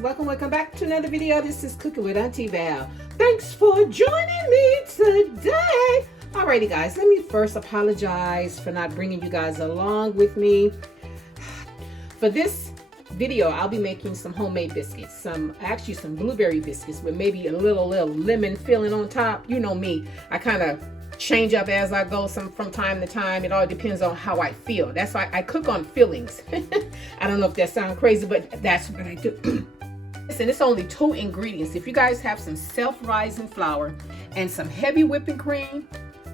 welcome back to another video. This is Cooking with Auntie Val. Thanks for joining me today. Alrighty guys, let me first apologize for not bringing you guys along with me. For this video, I'll be making some homemade biscuits, actually some blueberry biscuits with maybe a little lemon filling on top. You know me, I kind of change up as I go from time to time. It all depends on how I feel. That's why I cook on feelings. I don't know if that sounds crazy, but that's what I do. Listen, it's only 2 ingredients. If you guys have some self-rising flour and some heavy whipping cream,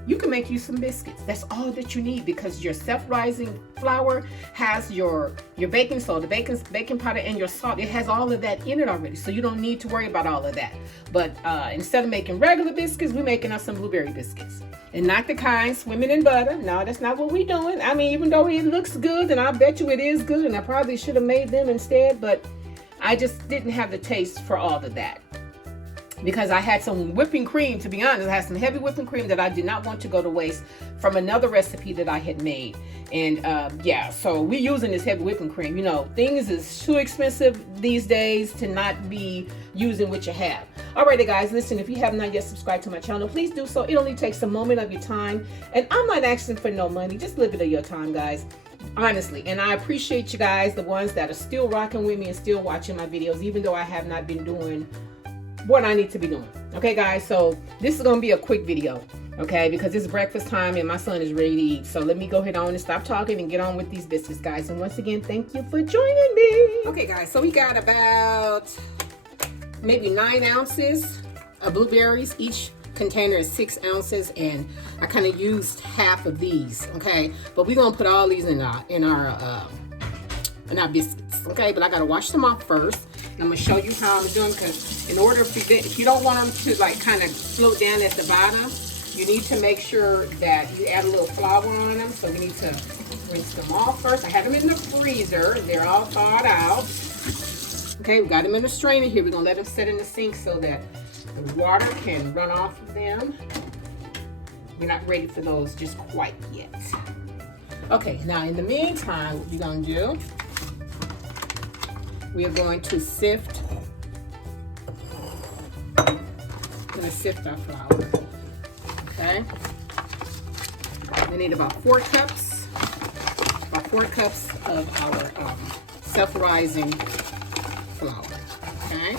you can make you some biscuits. That's all that you need, because your self-rising flour has your baking soda, baking powder, and your salt. It has all of that in it already, so you don't need to worry about all of that. But instead of making regular biscuits, we're making us some blueberry biscuits. And not the kind swimming in butter. No, that's not what we're doing. I mean, even though it looks good, and I bet you it is good, and I probably should have made them instead, but I just didn't have the taste for all of that. Because I had some whipping cream, to be honest. I had some heavy whipping cream that I did not want to go to waste from another recipe that I had made. And yeah, so we're using this heavy whipping cream. You know, things is too expensive these days to not be using what you have. Alrighty guys, listen, if you have not yet subscribed to my channel, please do so. It only takes a moment of your time. And I'm not asking for no money, just a little bit of your time, guys. Honestly, and I appreciate you guys, the ones that are still rocking with me and still watching my videos, even though I have not been doing what I need to be doing. Okay guys, so this is gonna be a quick video, okay, because it's breakfast time and my son is ready to eat. So let me go ahead on and stop talking and get on with these biscuits, guys. And once again, thank you for joining me. Okay guys, so we got about maybe 9 ounces of blueberries. Each container is 6 ounces, and I kind of used half of these, okay, but we're gonna put all these in our biscuits, okay. But I gotta wash them off first. I'm gonna show you how I'm doing, because in order, if you don't want them to like kind of float down at the bottom, you need to make sure that you add a little flour on them. So we need to rinse them off first. I had them in the freezer. They're all thawed out. Okay, we got them in a strainer here. We're gonna let them sit in the sink so that the water can run off of them. We're not ready for those just quite yet. Okay, now in the meantime, what we're gonna do, we are going to sift. I'm gonna sift our flour. Okay. We need about 4 cups. About 4 cups of our self-rising flour. Okay.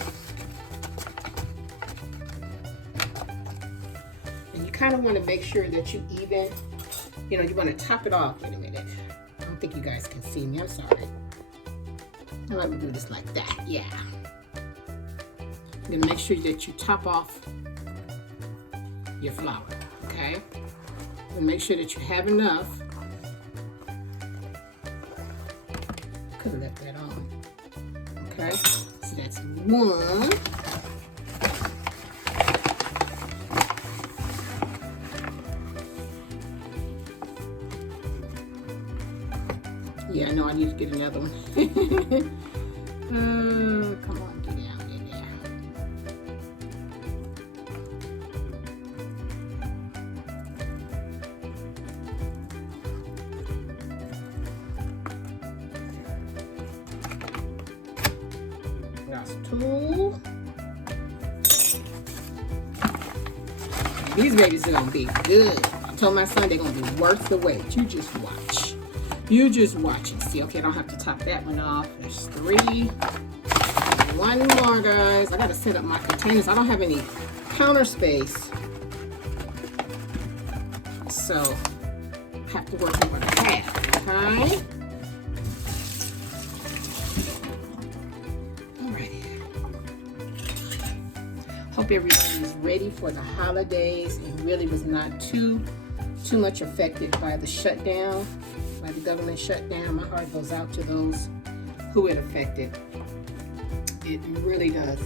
And you kind of want to make sure that you even, you know, you want to top it off. Wait a minute. I don't think you guys can see me. I'm sorry. I like to do this like that, yeah. Then make sure that you top off your flour, okay? And make sure that you have enough. Could have left that on, okay? So that's 1. Yeah, I know I need to get another one. Come on, get down in there. That's 2. These babies are gonna be good. I told my son they're gonna be worth the wait. You just watch. You just watch and see. Okay, I don't have to top that one off. There's 3. 1 more, guys. I gotta set up my containers. I don't have any counter space, so I have to work with what I have. Okay. Alrighty. Hope everybody is ready for the holidays and really was not too much affected by the shutdown. By the government shutdown. My heart goes out to those who it affected. It really does.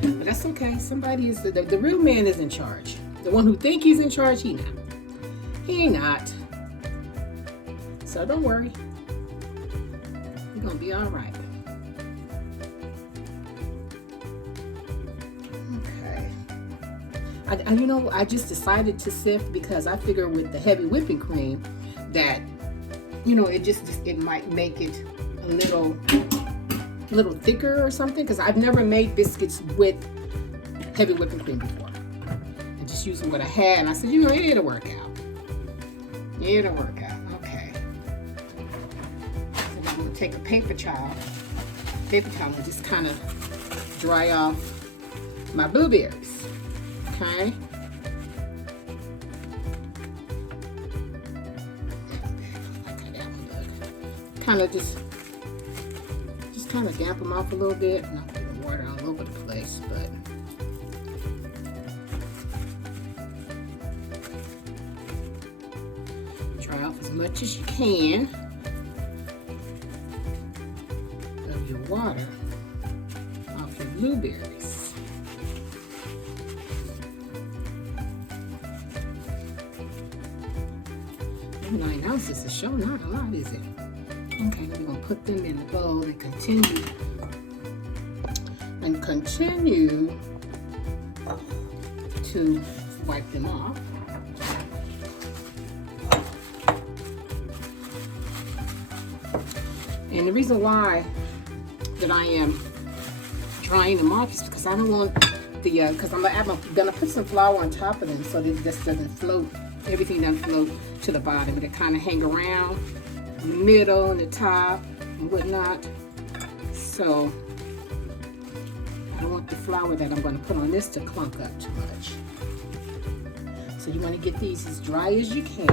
But that's okay. Somebody is the real man is in charge. The one who think he's in charge, he not. He ain't not. So don't worry. You're gonna be all right. Okay. You know, I just decided to sift because I figure with the heavy whipping cream that, you know, it might make it a little a little thicker or something, because I've never made biscuits with heavy whipping cream before. I just used what I had, and I said, you know, it'll work out. It'll work out. Okay. So I'm going to take a paper towel and just kind of dry off my blueberries. Okay. Kind of just kind of damp them off a little bit. Not putting water all over the place, but dry off as much as you can of your water off your blueberries. 9 ounces is sure not a lot, is it? Okay, we're gonna put them in the bowl and continue to wipe them off. And the reason why that I am drying them off is because I don't want the because I'm gonna put some flour on top of them so that this doesn't float. Everything doesn't float to the bottom, but it kind of hang around in the middle and the top and whatnot. So I don't want the flour that I'm going to put on this to clunk up too much. So you want to get these as dry as you can.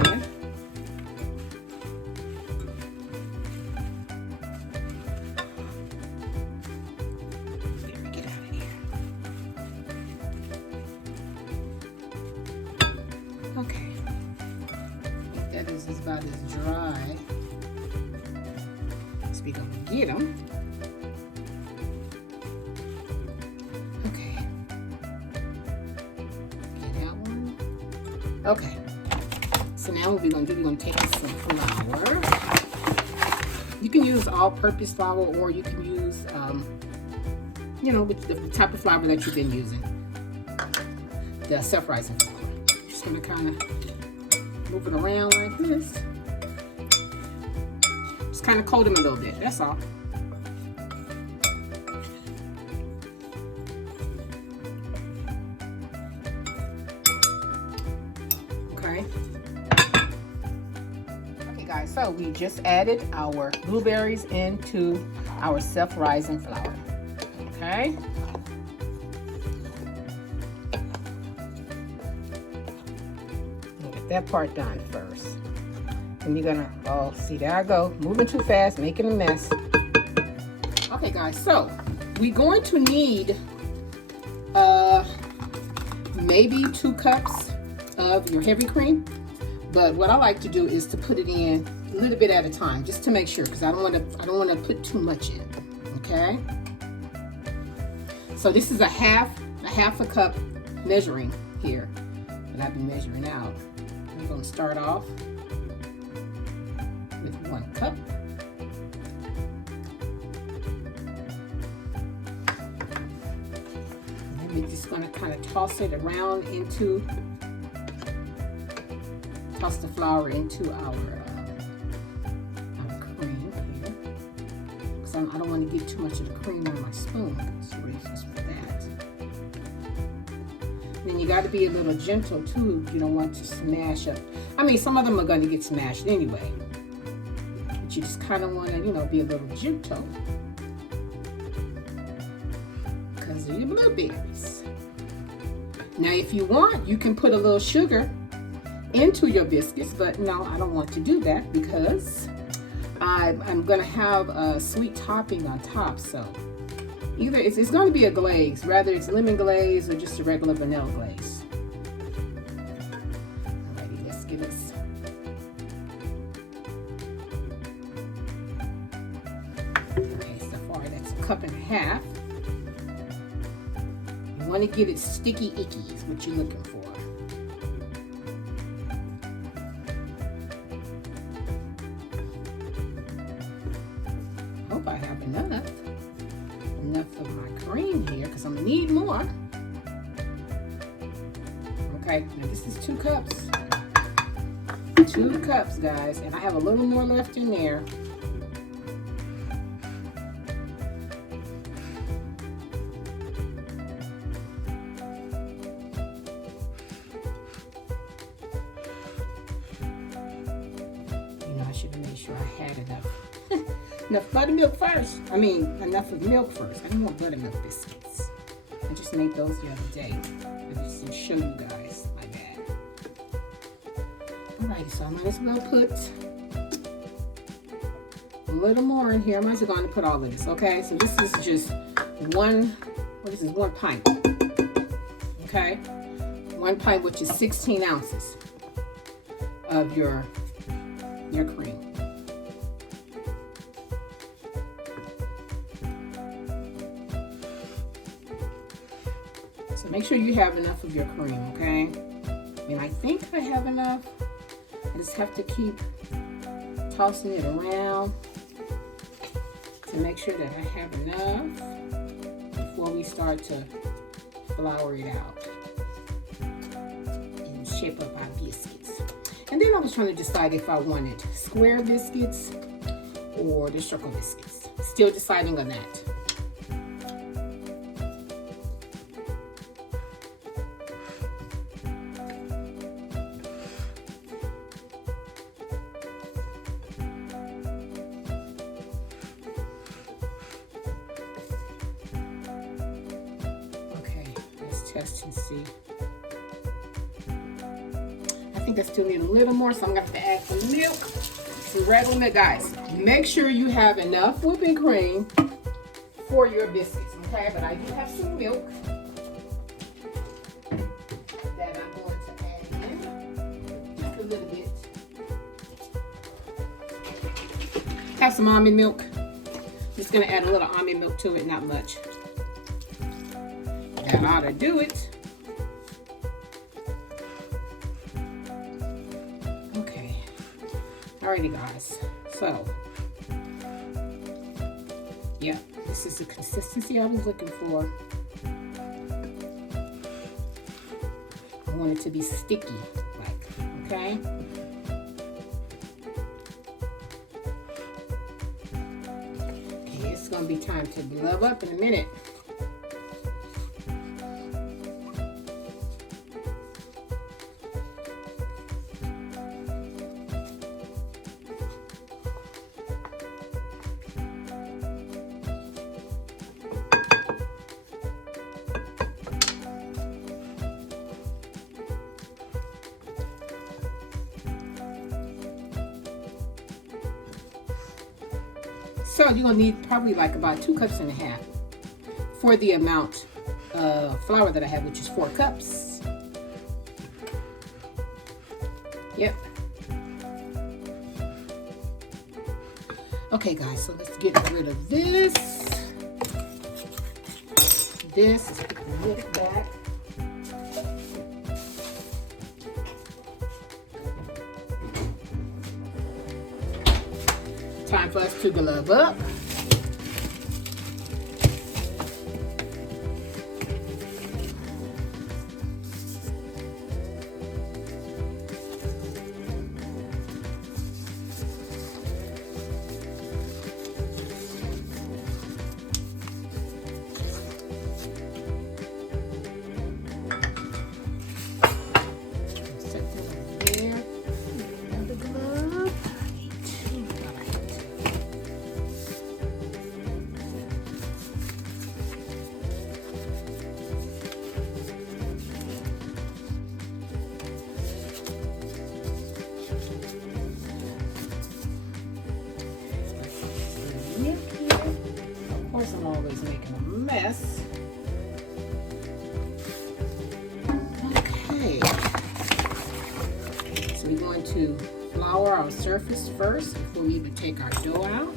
Get out of here. Okay. I think that is about as dry as we're going to get them. Okay, so now what we're going to do, we're going to take some flour. You can use all-purpose flour, or you can use, you know, the type of flour that you've been using, the self-rising flour. Just going to kind of move it around like this. Just kind of coat them a little bit, that's all. Okay guys, so we just added our blueberries into our self-rising flour. Okay. Get that part done first. And you're gonna, oh, see, there I go, moving too fast, making a mess. Okay guys, so we're going to need maybe 2 cups of your heavy cream, but what I like to do is to put it in a little bit at a time, just to make sure, because I don't want to put too much in. Okay. So this is a half a cup measuring here that I've been measuring out. I'm going to start off with 1 cup. And we're just going to kind of toss it around into. Toss the flour into our cream here, because I don't want to get too much of the cream on my spoon. That's the reasons for that. Then you got to be a little gentle too. You don't want to smash up. I mean, some of them are going to get smashed anyway, but you just kind of want to, you know, be a little gentle because of your blueberries. Now, if you want, you can put a little sugar into your biscuits, but no, I don't want to do that because I'm gonna have a sweet topping on top. So either it's going to be a glaze, rather it's lemon glaze or just a regular vanilla glaze. Alrighty, let's get this. Okay, so far that's 1.5 cups. You want to get it sticky icky is what you're looking for. I have enough of my cream here, because I'm gonna need more. Okay, now this is 2 cups. 2 cups, guys, and I have a little more left in there. sure I had enough buttermilk first. I mean, enough of milk first. I didn't want buttermilk biscuits. I just made those the other day. I just didn't show you guys. My bad. Alrighty, so I might as well put a little more in here. I might as well go on and put all of this, okay? So this is just one pint, okay? 1 pint, which is 16 ounces of your cream. So make sure you have enough of your cream, okay? I mean, I think I have enough. I just have to keep tossing it around to make sure that I have enough before we start to flour it out and shape up our biscuits. And then I was trying to decide if I wanted square biscuits or the circle biscuits. Still deciding on that. Test and see. I think I still need a little more, so I'm gonna have to add some milk, some regular milk. Guys, make sure you have enough whipping cream for your biscuits, okay? But I do have some milk that I'm going to add in, just a little bit. Have some almond milk. Just gonna add a little almond milk to it, not much. That ought to do it. Okay. Alrighty, guys. So, yeah, this is the consistency I was looking for. I want it to be sticky, like, okay? Okay, it's gonna be time to glove up in a minute. So you're gonna need probably like about 2.5 cups for the amount of flour that I have, which is 4 cups. Yep. Okay, guys, so let's get rid of this. This is put the lid back. Time for us to glove up. I'm always making a mess. Okay. So we're going to flour our surface first before we even take our dough out.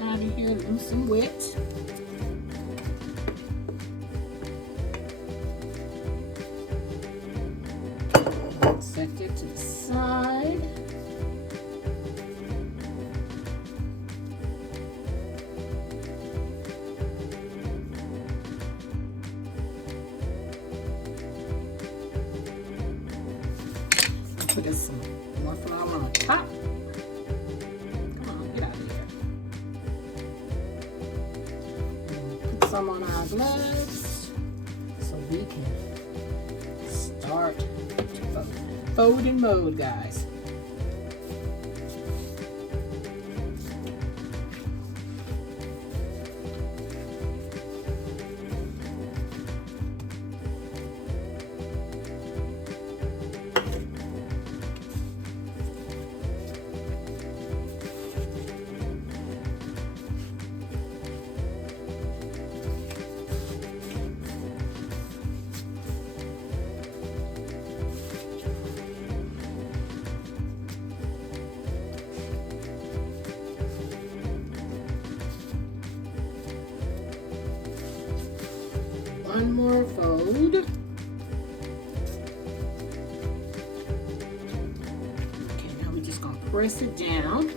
Out of here, loose and wet. some on our gloves so we can start folding mode, guys. One more fold. Okay, now we're just gonna press it down.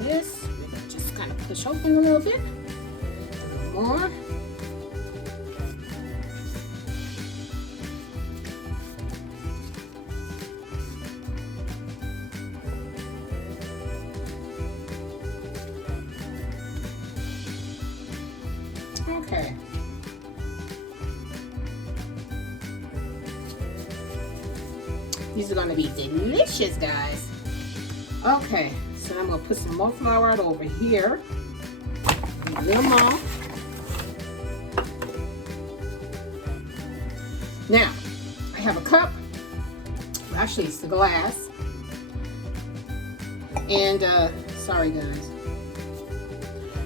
This, we're going to just kind of push open a little bit. A little more. Okay. These are going to be delicious, guys. Okay. So I'm going to put some more flour out over here. A little more. Now, I have a cup. Actually, it's the glass. And, sorry guys.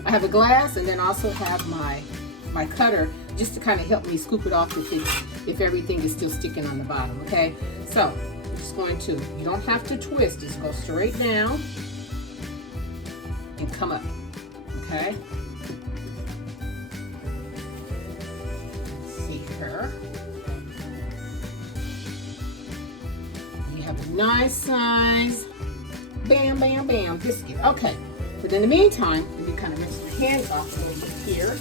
I have a glass and then also have my cutter just to kind of help me scoop it off if everything is still sticking on the bottom, okay? So, I'm just going to, you don't have to twist, just go straight down. And come up, okay? Let's see here. You have a nice size, bam, bam, bam, biscuit. Okay, but in the meantime, let me kind of rinse my hands off a little bit here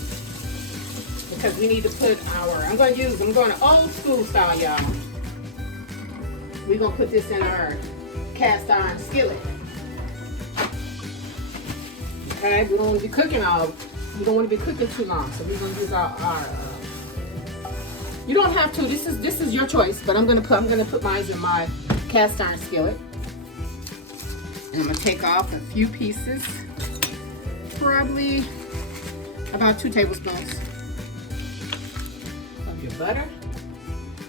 because we need to put our, I'm going to old school style, y'all. We're going to put this in our cast iron skillet. Okay, we don't want to be cooking we don't want to be cooking too long, so we're going to use our you don't have to, this is your choice, but I'm going to put mine in my cast iron skillet. And I'm going to take off a few pieces, probably about 2 tablespoons of your butter.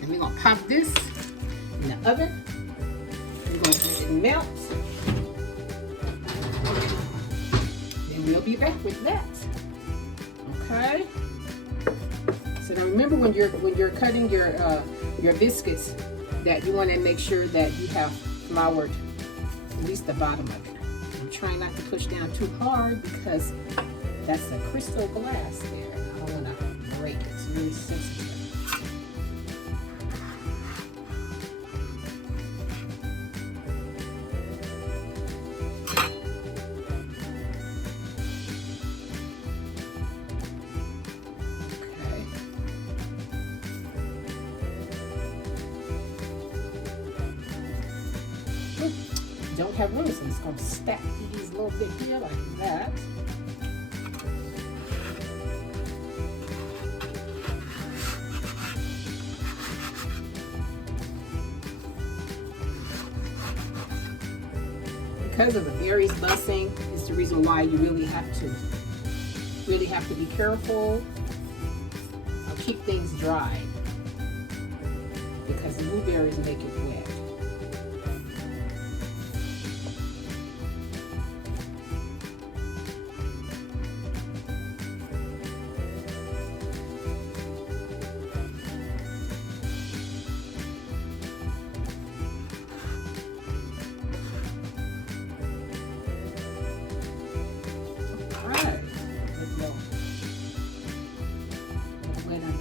And we're going to pop this in the oven. We're going to let it melt. We'll be back with that. Okay. So now remember when you're cutting your biscuits that you want to make sure that you have floured at least the bottom of it. I'm trying not to push down too hard because that's a crystal glass there. I don't want to break it. It's really sensitive. Don't have room, so it's going to stack these a little bit here like that. Because of the berries busting, is the reason why you really have to be careful or keep things dry, because the blueberries make it wet.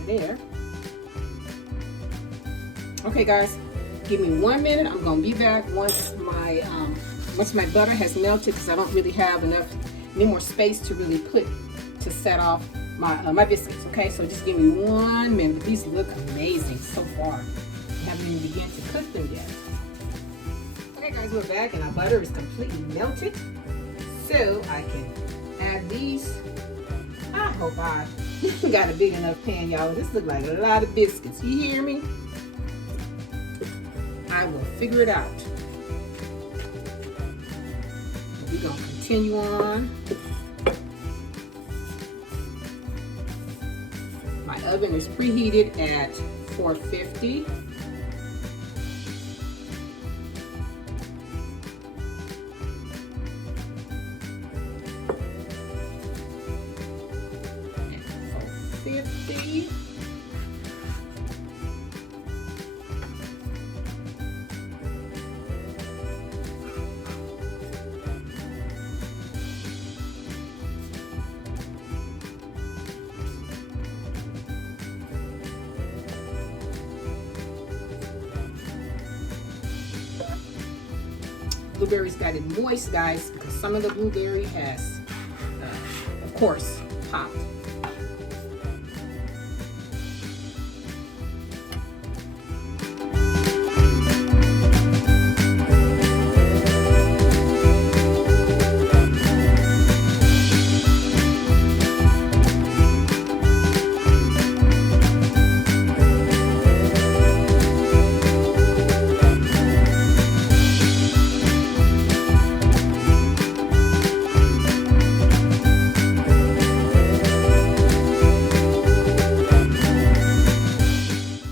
There. Okay guys, give me 1 minute. I'm gonna be back once my butter has melted, because I don't really have any more space to really set off my biscuits. Okay, so just give me 1 minute. These look amazing so far. I haven't even begun to cook them yet. Okay guys, we're back and our butter is completely melted. So I can add these. I hope I got a big enough pan, y'all. This looks like a lot of biscuits. You hear me? I will figure it out. We're gonna continue on. My oven is preheated at 450. Blueberries got it moist, guys, because some of the blueberry has, of course, popped.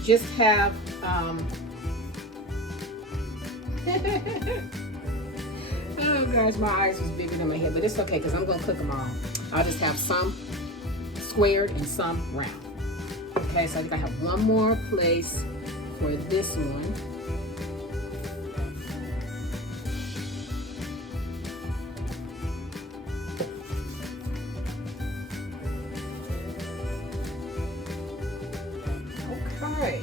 Just have oh gosh, my eyes was bigger than my head, but it's okay because I'm gonna cook them all. I'll just have some squared and some round. Okay, so I think I have one more place for this one. Okay.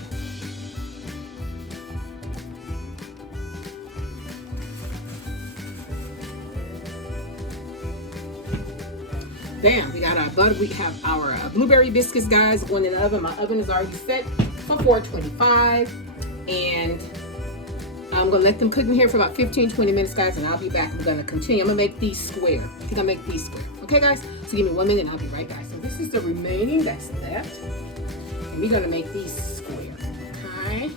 Bam, we got our butter. We have our blueberry biscuits, guys, going in the oven. My oven is already set for 425, and I'm gonna let them cook in here for about 15-20 minutes, guys, and I'll be back. We're gonna continue. I'm gonna make these square. I think I'll make these square. Okay, guys, so give me 1 minute and I'll be right back. So this is the remaining that's left, and we're gonna make these square. Okay.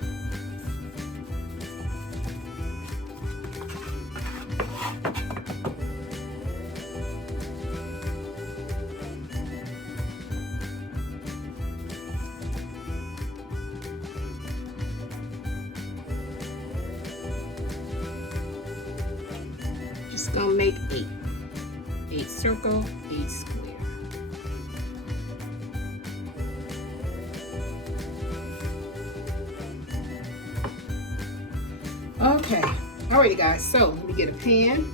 Just gonna make 8. 8 circle, 8 square. Okay, alrighty guys, so let me get a pan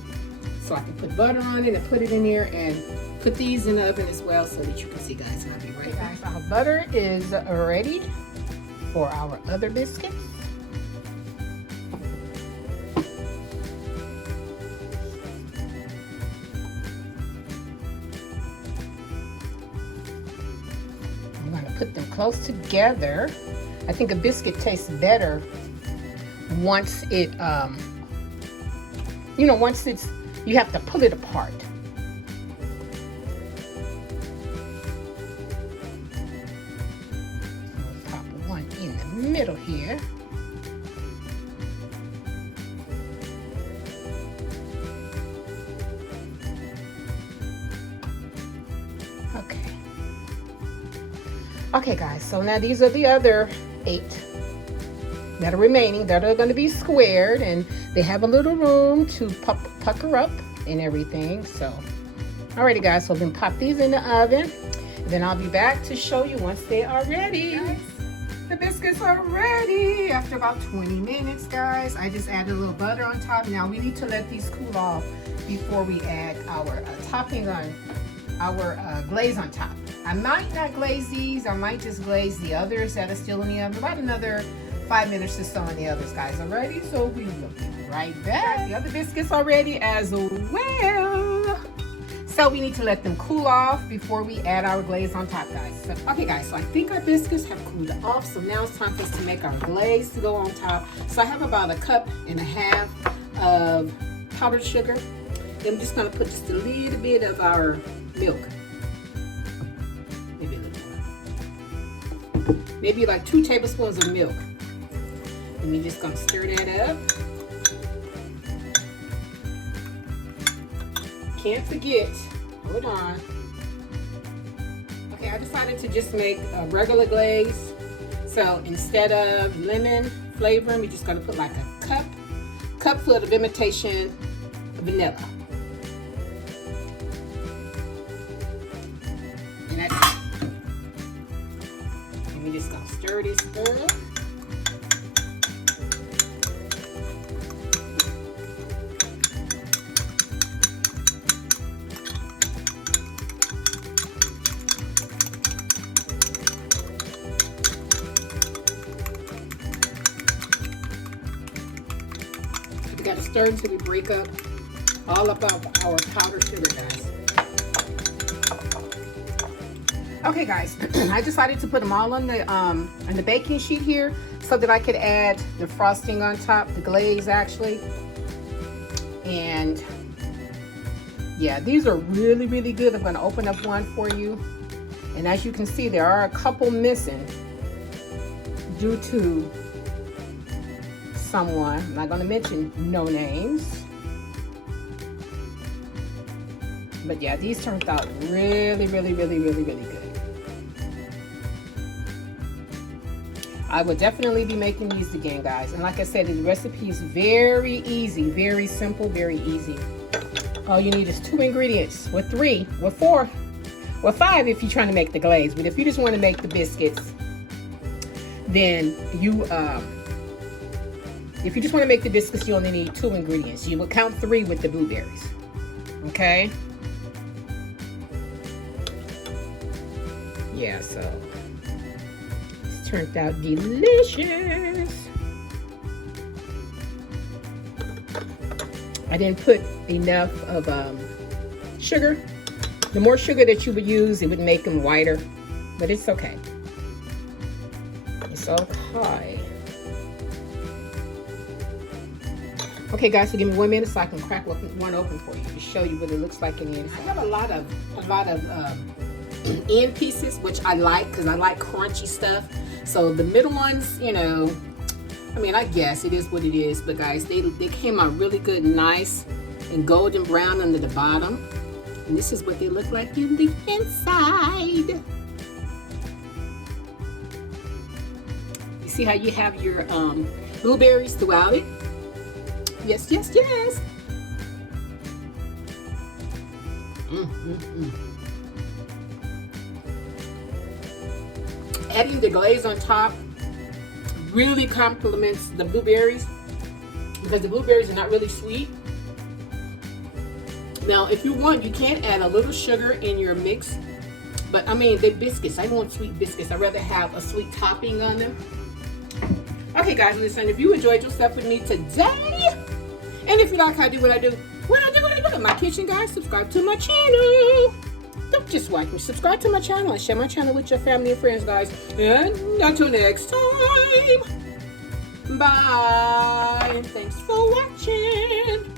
so I can put butter on it and put it in there and put these in the oven as well so that you can see, guys, and I'll be right back. Our butter is ready for our other biscuits. I'm going to put them close together. I think a biscuit tastes better once it, once it's, you have to pull it apart. I'll pop one in the middle here. Okay. Okay, guys, so now these are the other 8 that are remaining, that are going to be squared, and they have a little room to pucker up and everything. So alrighty guys, so then pop these in the oven, and then I'll be back to show you once they are ready. Guys, the biscuits are ready after about 20 minutes, guys. I just added a little butter on top. Now we need to let these cool off before we add our topping on our glaze on top. I might not glaze these. I might just glaze the others that are still in the oven. About another 5 minutes or so on the others, guys. Alrighty, so we will be right back. The other biscuits are ready as well. So we need to let them cool off before we add our glaze on top, guys. So, okay, guys, so I think our biscuits have cooled off. So now it's time for us to make our glaze to go on top. So I have about 1.5 cups of powdered sugar. Then I'm just gonna put just a little bit of our milk. Maybe a little more. Maybe like 2 tablespoons of milk. And we're just gonna stir that up. Can't forget, hold on. Okay, I decided to just make a regular glaze. So instead of lemon flavoring, we're just gonna put like a cupful of imitation vanilla. And that's it. And we're just gonna stir this up. We gotta stir until we break up all of our powdered sugar, guys. Okay, guys, I decided to put them all on the baking sheet here so that I could add the frosting on top, the glaze actually. And yeah, these are really, really good. I'm gonna open up one for you. And as you can see, there are a couple missing due to someone. I'm not gonna mention no names. But yeah, these turned out really, really, really, really, really good. I will definitely be making these again, guys. And like I said, the recipe is very easy, very simple, very easy. All you need is 2 ingredients, or 3, or 4, or 5 if you're trying to make the glaze. But if you just want to make the biscuits, then you if you just want to make the biscuits, you only need 2 ingredients. You will count 3 with the blueberries. Okay? Yeah, so it's turned out delicious. I didn't put enough of sugar. The more sugar that you would use, it would make them whiter, but it's okay. It's okay. Okay, guys, so give me 1 minute so I can crack one open for you to show you what it looks like in the inside. I have a lot of end pieces, which I like because I like crunchy stuff. So the middle ones, you know, I mean, I guess it is what it is. But guys, they came out really good and nice and golden brown under the bottom. And this is what they look like in the inside. You see how you have your blueberries throughout it? Yes, yes, yes. Adding the glaze on top really complements the blueberries because the blueberries are not really sweet. Now, if you want, you can add a little sugar in your mix, but I mean, the biscuits, I want sweet biscuits. I'd rather have a sweet topping on them. Okay, guys, listen, if you enjoyed yourself with me today, and if you like how I do what I do, in my kitchen, guys, subscribe to my channel. Don't just watch me. Subscribe to my channel and share my channel with your family and friends, guys. And until next time, bye. And thanks for watching.